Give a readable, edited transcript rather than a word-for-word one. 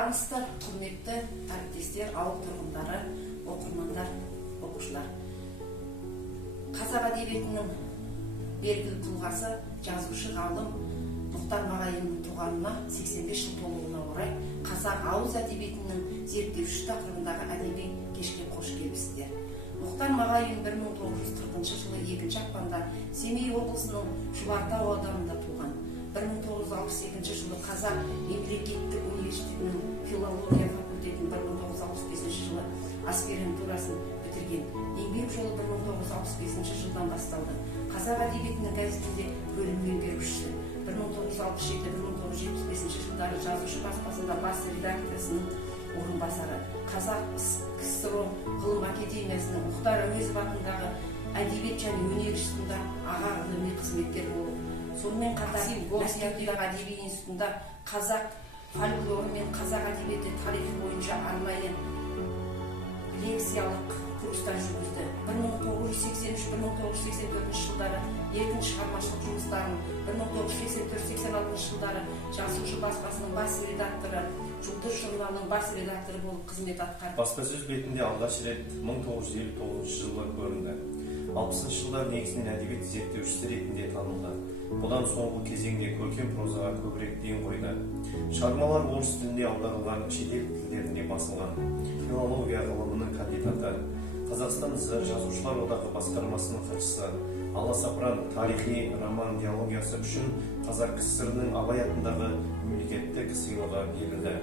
Армысыздар, құрметті әріптестер, ауыл тұрғындары, оқырмандар, оқушылар. Қазақ әдебиетінің белгілі тұлғасы, жазушы ғалым Мұхтар Мағауиннің туғанына 85 жыл толуына орай қазақ ауыз әдебиетінің зерттеуші тақырыбындағы әдеби кешке қош келіпсіздер. Мұхтар Мағауин 1940 жылы 2 ақпанда Семей облысының Шұбартау ауданында туған. 1962 жылы Қазақ мемлекеттік университетінің филология факультетін, 1965 жылы аспирантурасын бітірген. Еңбек жолы 1965 жылдан басталды. Қазақ әдебиетінің газетінде бөлім меңгерушісі. 1967-1975 жылдары жазушы баспасында бас редакциясының орынбасары. Қазақ КСР ғылым академиясының Мұхтар Әуезов атындағы әдебиет және өнер институтында аға ғылыми қызметкер болып, сонымен қатар Государственный әдеби институтында қазақ фольклоры мен қазақ әдебиеті тарихы бойынша арнайы лекциялық курстар жүргізді. 1983-1984 жылдары еркін шығармашылық жұмыстарын, 1984-86 жылдары жазушы баспасының бас редакторы, Жұлдыз журналының бас редакторы болып қызмет атқарды. Баспасөз бетінде алғаш рет 1959 жылы көрінді. 60 жылдар негізінен әдебиет зерттеушісі ретінде танылды. Бұдан соңғы кезеңде көркем прозаға көбірек ден қойды. Шығармалар орыс тіліне аударылған, шетел тілдерінде басылған. Филология ғылымының кандидаты, Қазақстан жазушылар одағы басқармасының хатшысы, аласапыран тарихи роман диалогиясы үшін Қазақ КСР-ның Абай атындағы мемлекеттік сыйлығы берілді.